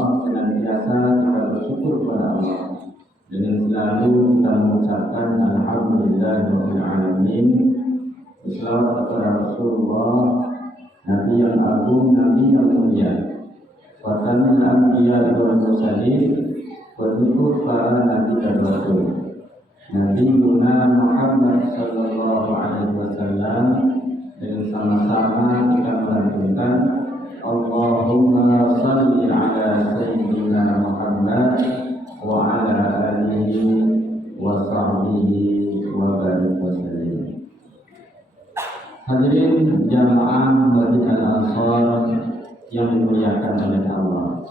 senantiasa kita bersyukur kepada Allah dengan selalu kita mengucapkan alhamdulillahirabbil alamin. Wassalatu kepada Rasulullah, Nabi yang agung, Nabi yang mulia, khatamul anbiya wal mursalin, penutup para nabi dan rasul, Nabi Muhammad sallallahu alaihi wasallam. Dengan sama-sama kita melantunkan Allahumma salli ala sayyidina Muhammad wa ala alihi wa sahbihi wa barik wasallim. Hadirin jamaah Masjid Al-Ansar yang dimuliakan oleh Allah.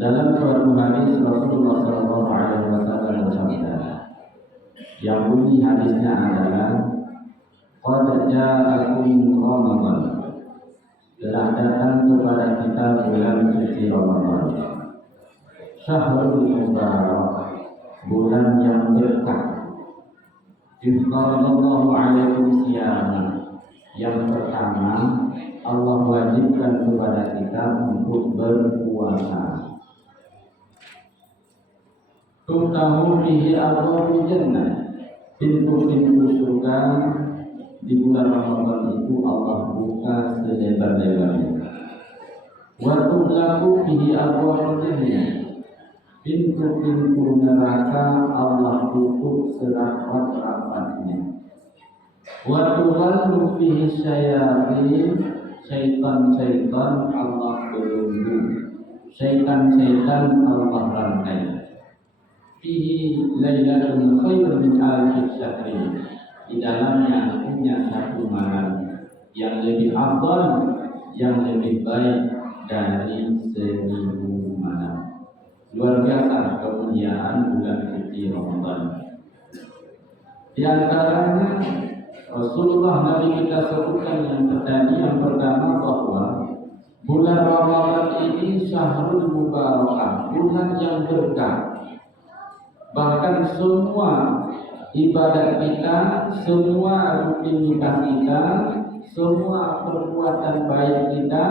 Dalam suatu hadis Rasulullah sallallahu alaihi wasallam bersabda, yang bunyi hadisnya adalah qad ja'akum Ramadan, telah datang kepada kita bulan suci Ramadan, syahrul mubarak, bulan yang berkah. Iftaradallahu alaikum siyam, yang pertama Allah wajibkan kepada kita untuk berpuasa. Tuftahu bihi abwabul jannah, pintu-pintu surga di bulan Ramadan itu Allah buka selebar-lebarnya. Wa tughlaqu bihi abwaabul jannah, pintu-pintu neraka Allah tutup serapat-rapatnya. Wa tughallu bihi syayatin, syaitan-syaitan Allah belenggu, syaitan-syaitan Allah rantai. Fihi lailatul khair min alfi syahrin, di dalamnya punya satu malam yang lebih afdal, yang lebih baik dari 1000 malam. Luar biasa kemuliaan bulan suci Ramadan. Di antaranya Rasulullah Nabi kita sebutkan yang pertama bahwa bulan Ramadan ini syahrul mubarakah, bulan yang berkah. Bahkan semua ibadat kita, semua rutinitas kita, semua perbuatan baik kita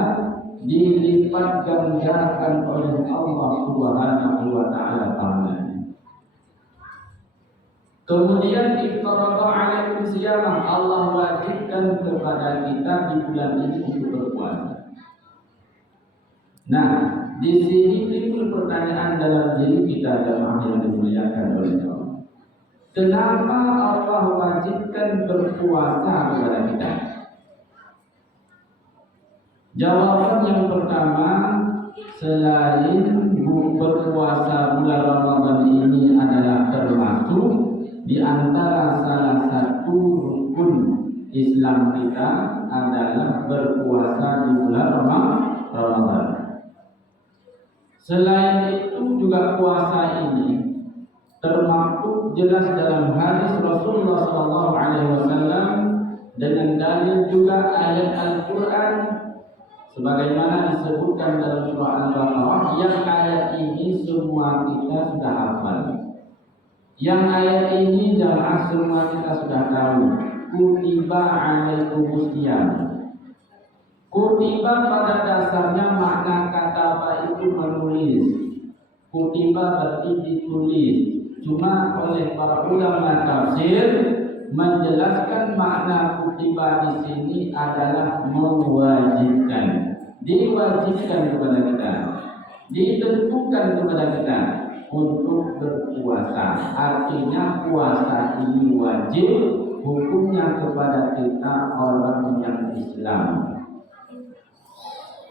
dilipat gandakan oleh Allah Subhanahu wa taala tangannya. Kemudian iftarada alaikum siyam, Allah wajibkan kepada kita di bulan ini untuk berpuasa. Nah, di sini timbul pertanyaan dalam diri kita jemaah yang dimuliakan oleh Allah. Kenapa Allah wajibkan berpuasa kepada kita? Jawaban yang pertama, selain berpuasa bulan Ramadan ini adalah termasuk di antara salah satu rukun Islam kita adalah berpuasa di bulan Ramadan. Selain itu juga puasa ini termaktub jelas dalam hadis Rasulullah SAW dengan dalil juga ayat Al-Quran, sebagaimana disebutkan dalam surah Al-Baqarah, yang ayat ini semua kita sudah hafal. Yang ayat ini jamaah semua kita sudah tahu. Kutiba alaikumus syiyam. Kutiba pada dasarnya makna kata apa itu menulis. Kutiba berarti ditulis. Cuma oleh para ulama tafsir menjelaskan makna kutiba di sini adalah mewajibkan, diwajibkan kepada kita, ditentukan kepada kita untuk berpuasa. Artinya puasa ini wajib, hukumnya kepada kita orang yang Islam.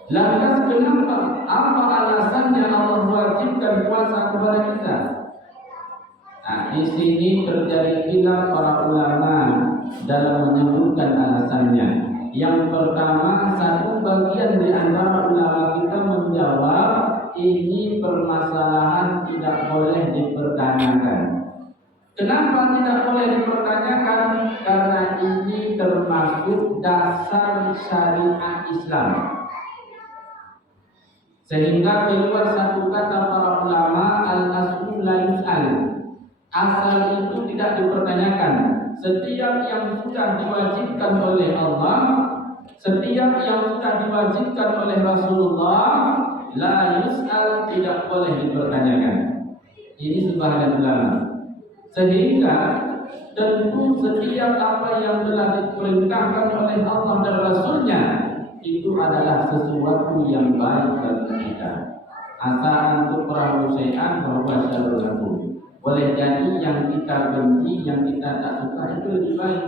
Lantas kenapa? Apa alasannya Allah wajibkan puasa kepada kita? Nah, di sini terjadi khilaf para ulama dalam menyebutkan alasannya. Yang pertama, satu bagian di antara ulama kita menjawab ini permasalahan tidak boleh dipertanyakan. Kenapa tidak boleh dipertanyakan? Karena ini termasuk dasar syariat Islam. Sehingga keluar satu kata para ulama, al-aslu la yus'al. Asal itu tidak dipertanyakan. Setiap yang sudah diwajibkan oleh Allah, setiap yang sudah diwajibkan oleh Rasulullah, la yus'al, tidak boleh dipertanyakan. Ini sebahagian ulama. Sehingga tentu setiap apa yang telah diperintahkan oleh Allah dan Rasulnya itu adalah sesuatu yang baik bagi kita. Asa untuk perahu syai'an bahwa syarul lakum. Boleh jadi yang kita benci, yang kita tak suka itu lebih baik.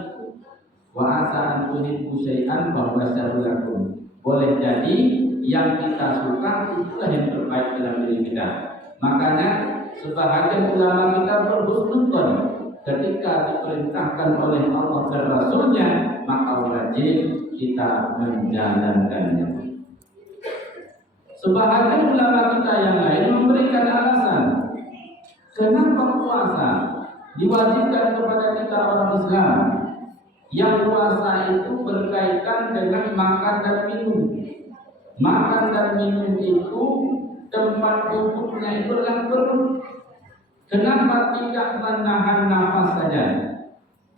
Wa asa untuk tuhibbu syai'an bahwa syarul lakum. Boleh jadi yang kita suka itulah yang terbaik dalam diri kita. Makanya sebahagian ulama kita berhusnuzon ketika diperintahkan oleh Allah dan Rasulnya, maka wajib kita menjalankannya. Sebahagian ulama kita yang lain memberikan alasan kenapa puasa diwajibkan kepada kita orang Islam. Yang puasa itu berkaitan dengan makan dan minum. Makan dan minum itu tempat duduknya itu adalah perut. Kenapa tidak menahan nafas saja?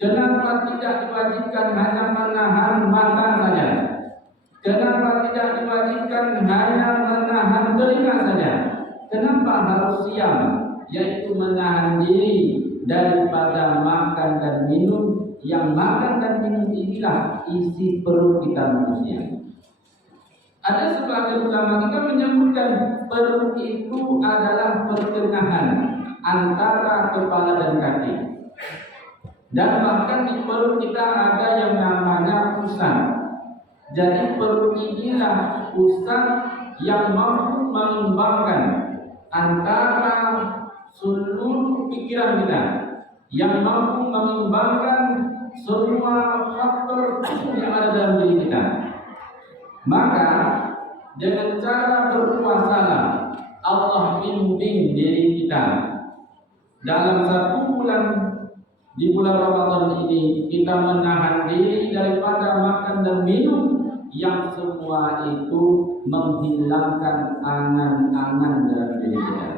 Kenapa tidak diwajibkan hanya menahan mata saja? Kenapa tidak diwajibkan hanya menahan telinga saja? Kenapa harus siam? Yaitu menahan diri daripada makan dan minum. Yang makan dan minum inilah isi perut kita manusia. Ada sebagian ulama kita menyebutkan perut itu adalah pertengahan antara kepala dan kaki. Dan bahkan di perut kita ada yang namanya pusat. Jadi perut inilah pusat yang mampu mengembangkan antara seluruh pikiran kita, yang mampu mengembangkan semua faktor yang ada dalam diri kita. Maka dengan cara berpuasalah Allah bimbing diri kita. Dalam satu bulan, di bulan Ramadan ini, kita menahan diri daripada makan dan minum yang semua itu menghilangkan angan-angan dalam diri kita.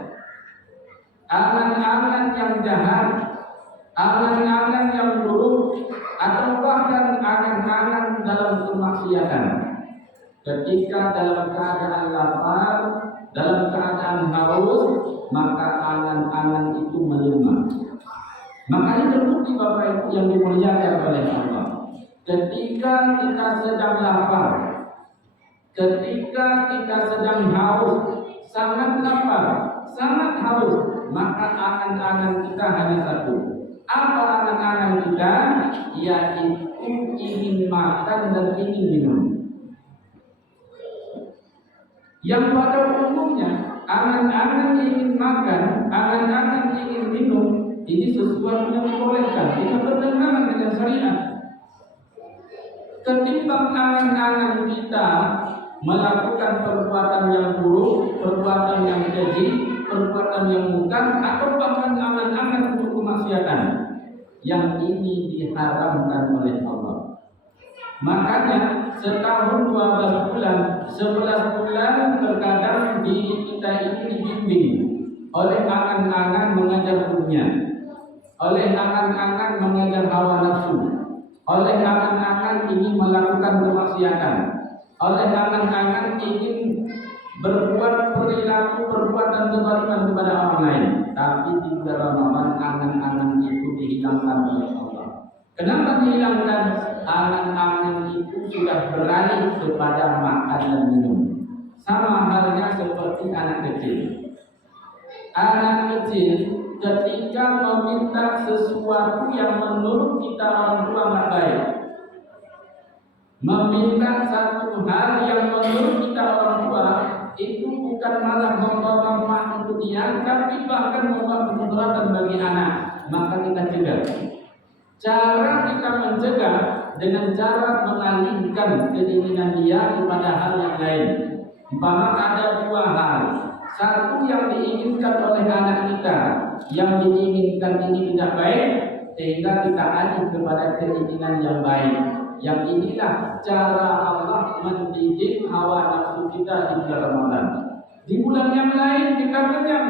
Angan-angan yang jahat, angan-angan yang buruk, atau bahkan angan-angan dalam kemaksiatan. Ketika dalam keadaan lapar, dalam keadaan haus, maka angan-angan itu melemah. Makanya terbukti Bapak Ibu yang dimuliakan oleh Allah. Ketika kita sedang lapar, ketika kita sedang haus, sangat lapar, sangat haus, maka angan-angan kita hanya satu. Apa angan-angan kita? Yaitu ingin makan dan ingin minum. Yang pada umumnya angan-angan ingin makan, angan-angan ingin minum, ini sesuatu yang dibolehkan, kita bertentangan dengan syariat. Ketimbang angan-angan kita melakukan perbuatan yang buruk, perbuatan yang keji, perbuatan yang mungkar, atau bahkan angan-angan untuk kemaksiatan, yang ini diharamkan oleh Allah. Makanya setahun 12 bulan, 11 bulan terkadang diri kita ini dibimbing oleh angan-angan mengejar dunia, oleh angan-angan mengejar hawa nafsu, oleh angan-angan ingin melakukan kemaksiatan, oleh angan-angan ingin berbuat perilaku perbuatan kebalikan kepada orang lain. Tapi di bulan Ramadan angan-angan itu dihilangkan oleh Allah. Kenapa dihilangkan? Angan-angan itu sudah beralih kepada makan dan minum. Sama halnya seperti anak kecil. Anak kecil ketika meminta sesuatu yang menurut kita orang tua tidak baik, meminta satu hal yang menurut kita orang tua itu bukan malah membawa manfaat untuk dia, tapi bahkan membawa kemudaratan bagi anak, maka kita cegah. Cara kita mencegah dengan cara mengalihkan keinginan dia kepada hal yang lain. Umpama ada dua hal, satu yang diinginkan oleh anak kita, yang diinginkan ini tidak baik, sehingga kita alih kepada keinginan yang baik. Yang inilah cara Allah mendidik hawa nafsu kita di bulan Ramadan. Di bulan yang lain kita kenyang,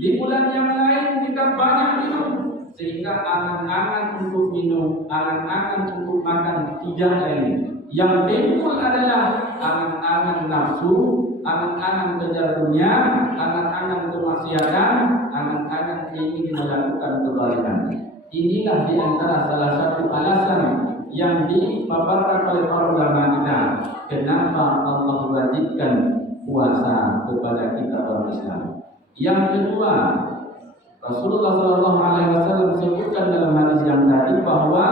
di bulan yang lain kita banyak minum, sehingga angan-angan untuk minum, angan-angan untuk makan tidak lagi. Yang timbul adalah angan-angan nafsu, angan-angan kejar dunia, angan-angan kemaksiatan, angan-angan ingin melakukan kezaliman. Inilah di antara salah satu alasan yang dipaparkan oleh para ulama kita, kenapa Allah wajibkan puasa kepada kita orang Islam. Yang kedua, Rasulullah SAW sebutkan dalam hadis yang tadi bahwa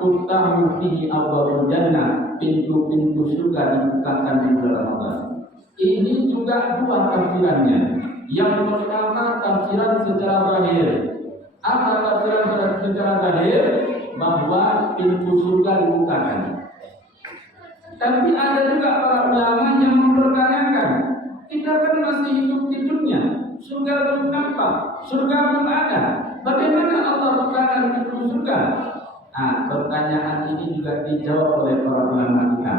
tuftahu fihi abwabul jannah, pintu-pintu surga dibukakan di bulan Ramadan. Ini juga dua tafsirannya. Yang pertama tafsiran secara zahir. Apa tafsiran secara zahir? Bahwa pintu surga dibukakan. Tapi ada juga para ulama yang mempertanyakan, kita kan masih hidup di dunia, surga belum nampak, surga belum ada. Bagaimana Allah bukakan pintu surga? Nah, pertanyaan ini juga dijawab oleh para ulama kita,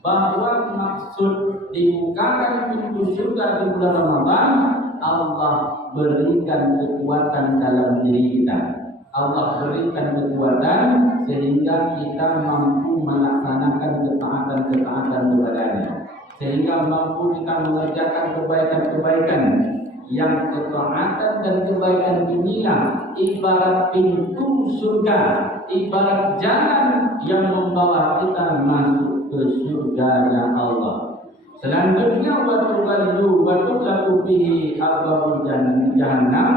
bahwa maksud dibukakan pintu surga di bulan Ramadan, Allah berikan kekuatan dalam diri kita. Allah berikan kekuatan sehingga kita mampu melaksanakan ketaatan-ketaatan kepadanya, sehingga mampu kita mengerjakan kebaikan-kebaikan. Yang ketaatan dan kebaikan inilah ibarat pintu surga, ibarat jalan yang membawa kita masuk ke surga Allah. Selanjutnya watuballu watulaku bihi abwabul jahannam,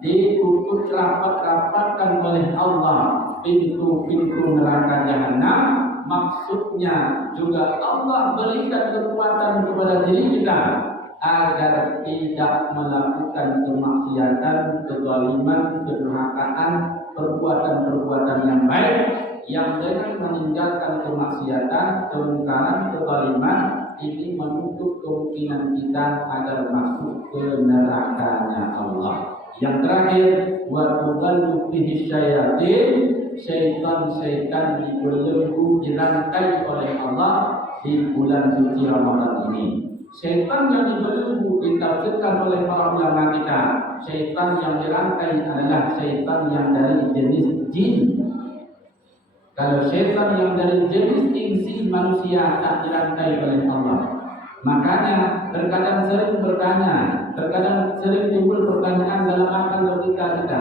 ditutup rapat-rapatkan oleh Allah pintu-pintu neraka jahanam. Maksudnya juga Allah berikan kekuatan kepada diri kita agar tidak melakukan kemaksiatan, kezaliman, kedurhakaan, perbuatan-perbuatan yang baik yang dengan meninggalkan kemaksiatan, kemungkaran, kezaliman ini menutup kemungkinan kita agar masuk ke nerakanya Allah. Yang terakhir, wa tuballu bihi syayatin, syaitan-syaitan dibelenggu, dirantai oleh Allah di bulan suci Ramadan ini. Syaitan yang dibelenggu ditafsirkan oleh para ulama kita, syaitan yang dirantai adalah syaitan yang dari jenis jin. Kalau syaitan yang dari jenis insi manusia tak dirantai oleh Allah. Makanya terkadang sering bertanya, terkadang sering timbul pertanyaan dalam akal logika kita.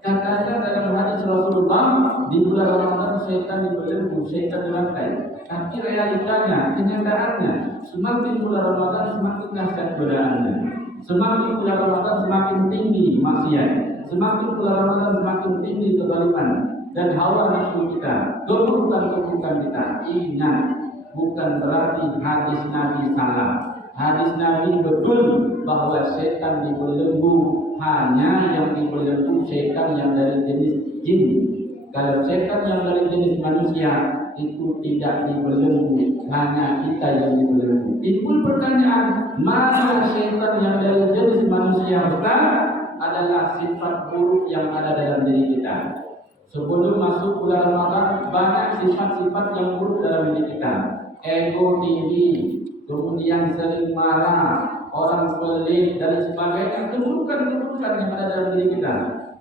Katanya dalam hadis Rasulullah di bulan Ramadan syaitan dibelenggu, syaitan dirantai. Tapi realitanya, kenyataannya, semakin bulan Ramadan semakin dahsyat godaannya. Semakin bulan Ramadan semakin tinggi maksiat. Semakin bulan Ramadan semakin tinggi kezaliman dan hawa nafsu kita, keburukan-keburukan kita. Ingat, bukan berarti hadis Nabi salah. Hadis Nabi betul bahwa setan dibelenggu, hanya yang dibelenggu setan yang dari jenis jin. Kalau setan yang dari jenis manusia itu tidak dibelenggu, hanya kita yang dibelenggu. Timbul pertanyaan, mana setan yang dari jenis manusia? Bukan, adalah sifat buruk yang ada dalam diri kita. Sebelum masuk bulan Ramadan, banyak sifat-sifat yang buruk dalam diri kita. Ego tinggi, kemudian sering marah, orang pelit dan sebagainya. Keburukan-keburukan yang ada dalam diri kita,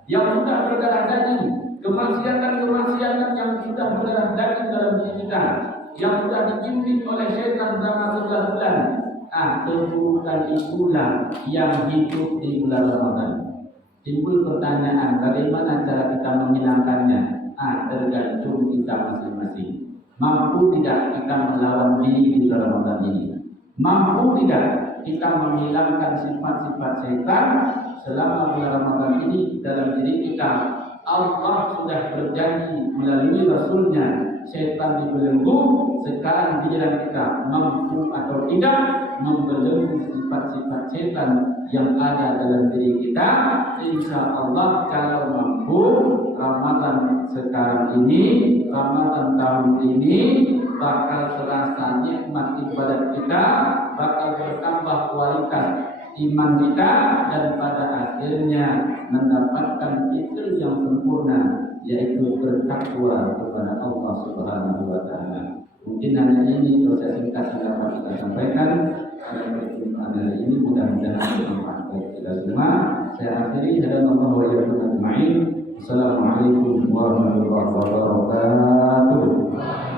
yang sudah berdarah daging, kemaksiatan-kemaksiatan yang sudah berdarah daging dalam diri kita, yang sudah dibimbing oleh setan selama 11 bulan. Keburukan itulah yang hidup di bulan Ramadan. Timbul pertanyaan, bagaimana cara kita menghilangkannya? Tergantung kita masing-masing. Mampu tidak kita melawan diri di bulan Ramadan ini? Mampu tidak kita menghilangkan sifat-sifat setan selama bulan Ramadan ini dalam diri kita? Allah sudah berjanji melalui Rasulnya, setan dibelenggu. Sekarang giliran kita, mampu atau tidak membelenggu sifat-sifat setan yang ada dalam diri kita. Insya Allah kalau mampu, Ramadan sekarang ini, Ramadan tahun ini bakal terasa nikmat ibadat kita, bakal bertambah kualitas iman kita, dan pada akhirnya mendapatkan fitrah yang sempurna, yaitu bertakwa kepada Allah Subhanahu wa Ta'ala. Mungkin hanya ini proses singkat yang dapat kita sampaikan pada perjumpaan hari ini. Mudah-mudahan bermanfaat bagi kita semua. Saya akhiri, hadallahu wa iyyakum ajma'in. Assalamualaikum warahmatullahi wabarakatuh.